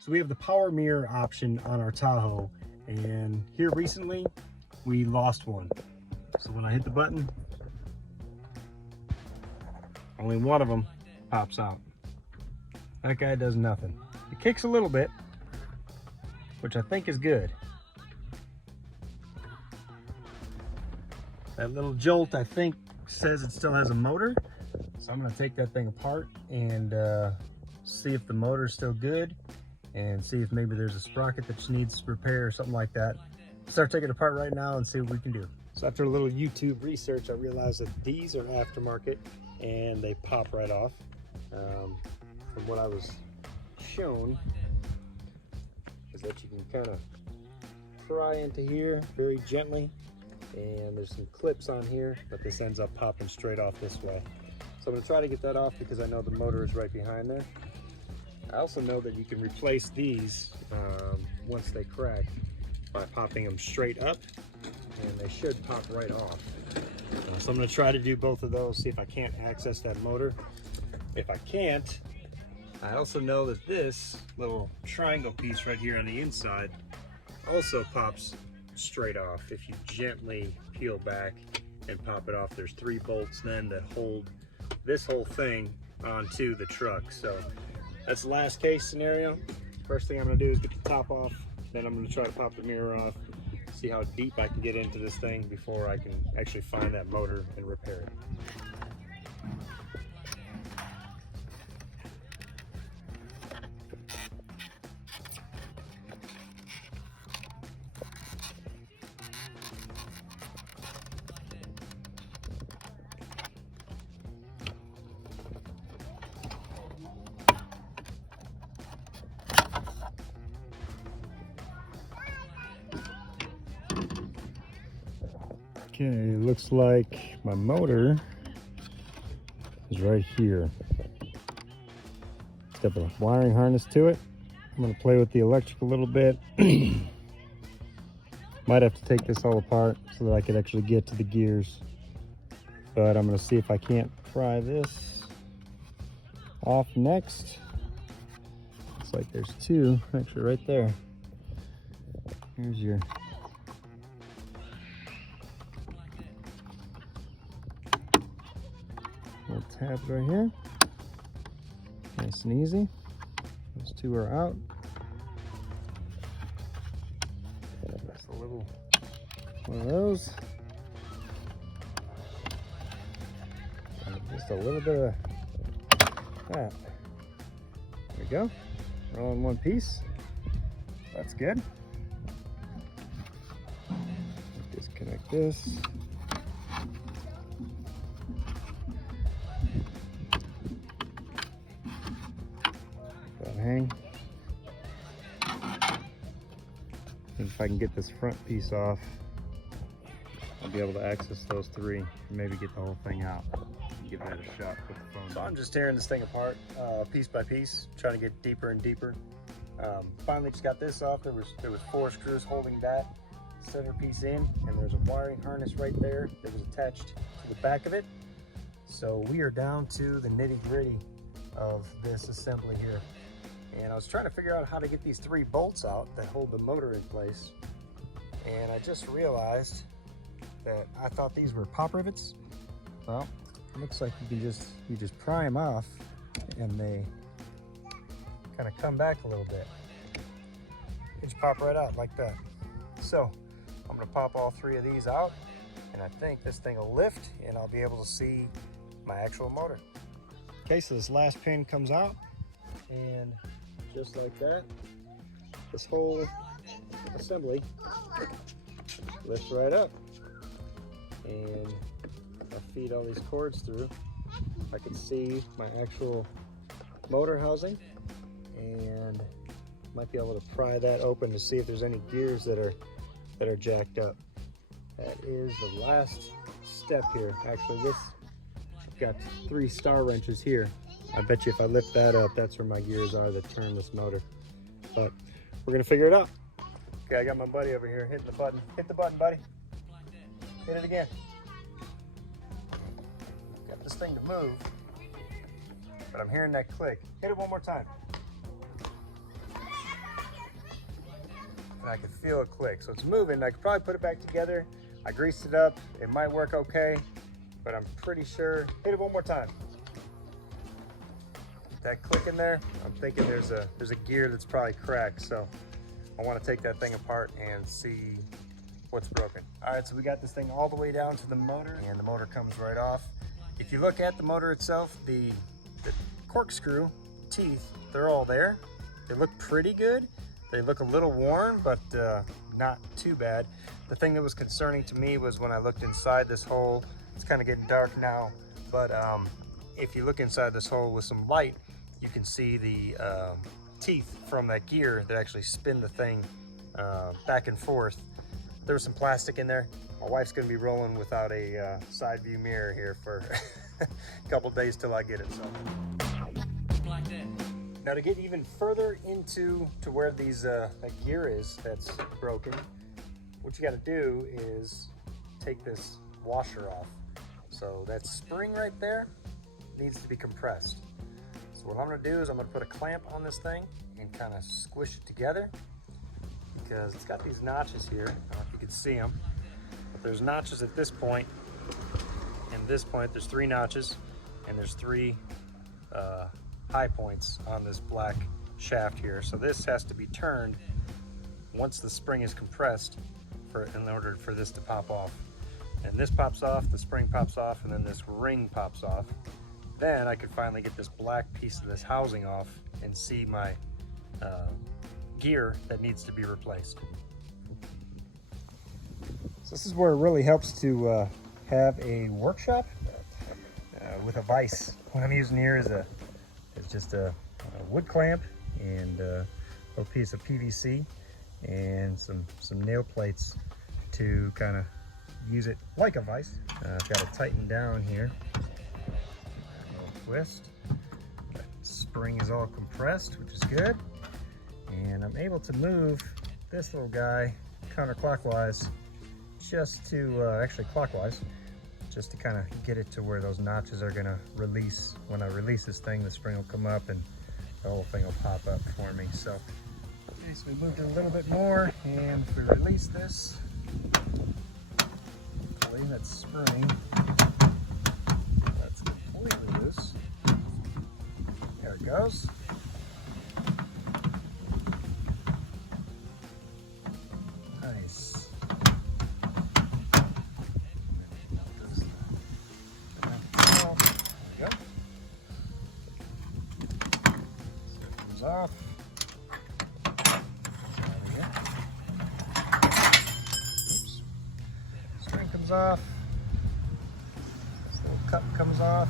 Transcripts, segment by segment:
So we have the power mirror option on our Tahoe, and here recently we lost one. So when I hit the button, only one of them pops out. That guy does nothing. It kicks a little bit, which I think is good. That little jolt, I think, says it still has a motor. So I'm gonna take that thing apart and see if the motor is still good, and see if maybe there's a sprocket that needs repair or something like that. Start taking it apart right now and see what we can do. So after a little YouTube research, I realized that these are aftermarket and they pop right off. From what I was shown, is that you can kind of pry into here very gently, and there's some clips on here, but this ends up popping straight off this way. So I'm gonna try to get that off because I know the motor is right behind there. I also know that you can replace these once they crack by popping them straight up, and they should pop right off. So I'm gonna try to do both of those, see if I can't access that motor. If I can't, I also know that this little triangle piece right here on the inside also pops straight off if you gently peel back and pop it off. There's 3 bolts then that hold this whole thing onto the truck. So that's the last case scenario. First thing I'm gonna do is get the top off, then I'm gonna try to pop the mirror off, see how deep I can get into this thing before I can actually find that motor and repair it. Okay, looks like my motor is right here. It's got the wiring harness to it. I'm gonna play with the electric a little bit. Might have to take this all apart so that I could actually get to the gears. But I'm gonna see if I can't pry this off next. Looks like there's 2, actually right there. Here's your little tabs right here. Nice and easy. Those 2 are out. Just a little one of those. And just a little bit of that. There we go. All in one piece. That's good. Disconnect this. Hang. If I can get this front piece off, I'll be able to access those 3 and maybe get the whole thing out. Give that a shot with the phone. So I'm just tearing this thing apart piece by piece, trying to get deeper and deeper. Finally just got this off. There was 4 screws holding that center piece in, and there's a wiring harness right there that was attached to the back of it. So we are down to the nitty-gritty of this assembly here. And I was trying to figure out how to get these 3 bolts out that hold the motor in place. And I just realized that I thought these were pop rivets. Well, it looks like you just pry them off and they kind of come back a little bit. They just pop right out like that. So I'm gonna pop all 3 of these out, and I think this thing will lift and I'll be able to see my actual motor. Okay, so this last pin comes out, and just like that, this whole assembly lifts right up. And I feed all these cords through. I can see my actual motor housing, and might be able to pry that open to see if there's any gears that are jacked up. That is the last step here. Actually, this got 3 star wrenches here. I bet you if I lift that up, that's where my gears are that turn this motor. But we're gonna figure it out. Okay, I got my buddy over here hitting the button. Hit the button, buddy. Hit it again. Got this thing to move, but I'm hearing that click. Hit it one more time. and I could feel it click. So it's moving. I could probably put it back together. I greased it up. It might work okay, but I'm pretty sure. Hit it one more time. That click in there, I'm thinking there's a gear that's probably cracked. So I want to take that thing apart and see what's broken. All right, so we got this thing all the way down to the motor, and the motor comes right off. If you look at the motor itself, the corkscrew teeth, they're all there. They look pretty good. They look a little worn, but not too bad. The thing that was concerning to me was when I looked inside this hole. It's kind of getting dark now, but if you look inside this hole with some light, you can see the teeth from that gear that actually spin the thing back and forth. There was some plastic in there. My wife's gonna be rolling without a side view mirror here for a couple days till I get it. So. Now to get even further into where these that gear is that's broken, what you got to do is take this washer off. So that spring right there needs to be compressed. So what I'm going to do is I'm going to put a clamp on this thing and kind of squish it together, because it's got these notches here. I don't know if you can see them, but there's notches at this point and this point. There's 3 notches, and there's 3 high points on this black shaft here. So this has to be turned once the spring is compressed in order for this to pop off. And this pops off, the spring pops off, and then this ring pops off. Then I could finally get this black piece of this housing off and see my gear that needs to be replaced. So this is where it really helps to have a workshop with a vise. What I'm using here is just a wood clamp and a little piece of PVC and some nail plates to kind of use it like a vise. I've got it tightened down here. A little twist. That spring is all compressed, which is good. And I'm able to move this little guy counterclockwise, just to, actually clockwise, just to kind of get it to where those notches are gonna release. When I release this thing, the spring will come up and the whole thing will pop up for me. So, okay, so we moved it a little bit more, and if we release this, hopefully that spring, that's completely loose. There it goes. Nice. Off. Oops. String comes off. This little cup comes off.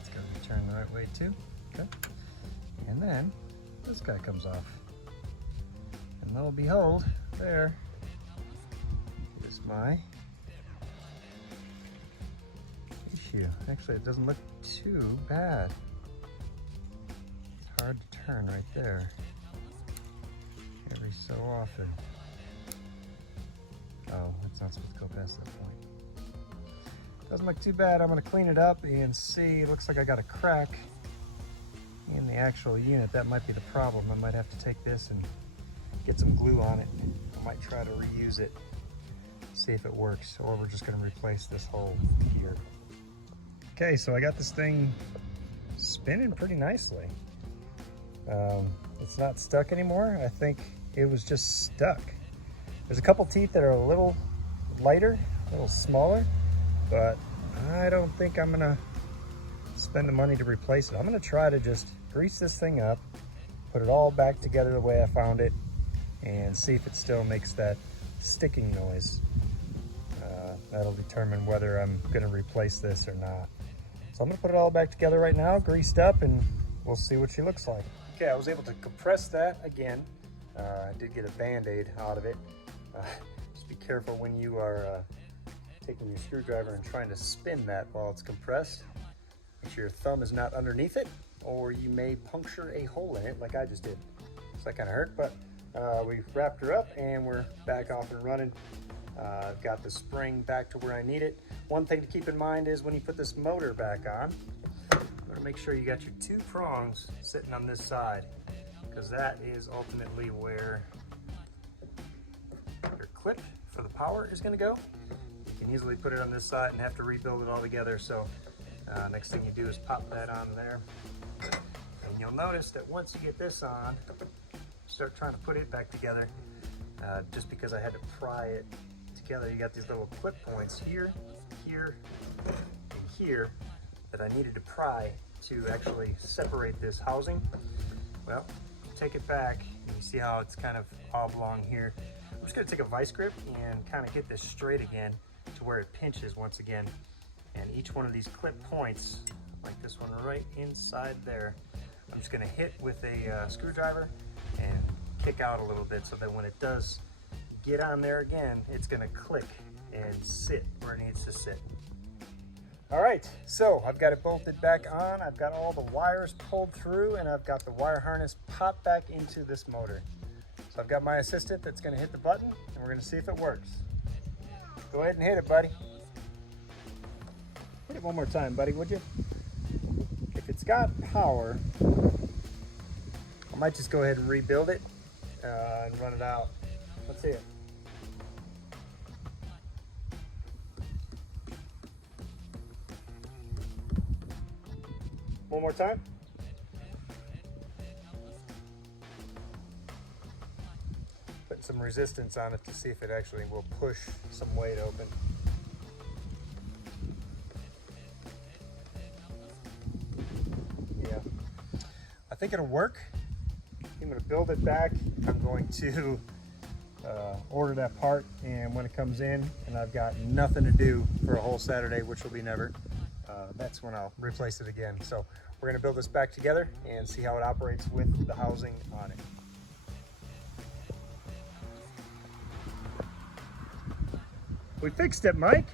It's got to be turned the right way too. Okay. And then this guy comes off. And lo and behold, there is my issue. Actually, it doesn't look too bad. It's hard to turn right there every so often. Oh, it's not supposed to go past that point. Doesn't look too bad. I'm going to clean it up and see. It looks like I got a crack in the actual unit. That might be the problem. I might have to take this and get some glue on it. I might try to reuse it, see if it works, or we're just going to replace this whole gear. Okay, so I got this thing spinning pretty nicely. It's not stuck anymore. I think it was just stuck. There's a couple teeth that are a little lighter, a little smaller, but I don't think I'm gonna spend the money to replace it. I'm gonna try to just grease this thing up, put it all back together the way I found it, and see if it still makes that sticking noise. That'll determine whether I'm gonna replace this or not. So I'm gonna put it all back together right now, greased up, and we'll see what she looks like. Okay, I was able to compress that again. I did get a Band-Aid out of it. Just be careful when you are taking your screwdriver and trying to spin that while it's compressed. Make sure your thumb is not underneath it, or you may puncture a hole in it like I just did. So that kind of hurt, but we wrapped her up and we're back off and running. I've got the spring back to where I need it. One thing to keep in mind is when you put this motor back on, better make sure you got your 2 prongs sitting on this side, because that is ultimately where your clip for the power is going to go. You can easily put it on this side and have to rebuild it all together. So next thing you do is pop that on there. And you'll notice that once you get this on, start trying to put it back together, just because I had to pry it together. You got these little clip points here, here, and here that I needed to pry to actually separate this housing. Well, take it back and you see how it's kind of oblong here. I'm just going to take a vice grip and kind of get this straight again to where it pinches once again. And each one of these clip points, like this one right inside there, I'm just going to hit with a screwdriver and kick out a little bit so that when it does get on there again, it's going to click and sit where it needs to sit. All right, so I've got it bolted back on. I've got all the wires pulled through, and I've got the wire harness popped back into this motor. So I've got my assistant that's going to hit the button, and we're going to see if it works. Go ahead and hit it, buddy. Hit it one more time, buddy, would you? If it's got power, I might just go ahead and rebuild it and run it out. Let's see it. One more time. Put some resistance on it to see if it actually will push some weight open. Yeah, I think it'll work. I'm going to build it back. I'm going to order that part, and when it comes in and I've got nothing to do for a whole Saturday, which will be never, that's when I'll replace it again. So we're going to build this back together and see how it operates with the housing on it. We fixed it, Mike.